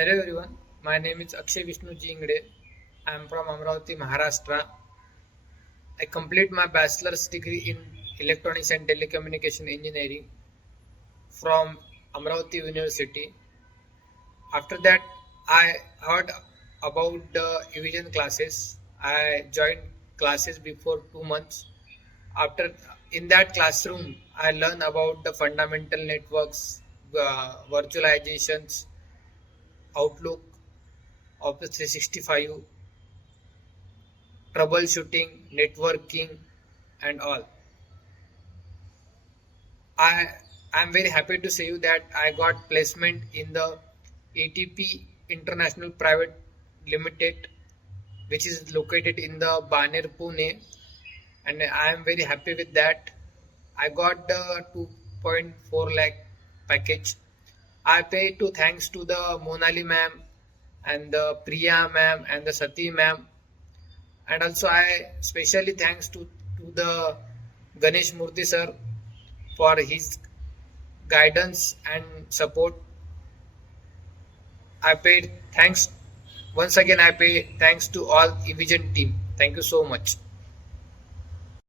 Hello everyone, my name is Akshay Vishnuji Ingle. I am from Amravati Maharashtra. I complete my bachelor's degree in Electronics and Telecommunication Engineering from Amravati University. After that, I heard about the Evision classes. I joined classes before 2 months. After in that classroom, I learned about the fundamental networks, virtualizations, Outlook, Office 365, troubleshooting, networking, and all. I am very happy to say you that I got placement in the ETP International Private Limited, which is located in the Baner, Pune, and I am very happy with that. I got the 2.4 lakh package. I pay to thanks to the Monali ma'am and the Priya ma'am and the Sati ma'am, and also I specially thanks to the Ganesh Murthy sir for his guidance and support. I paid thanks once again. I pay thanks to all Evision team. Thank you so much.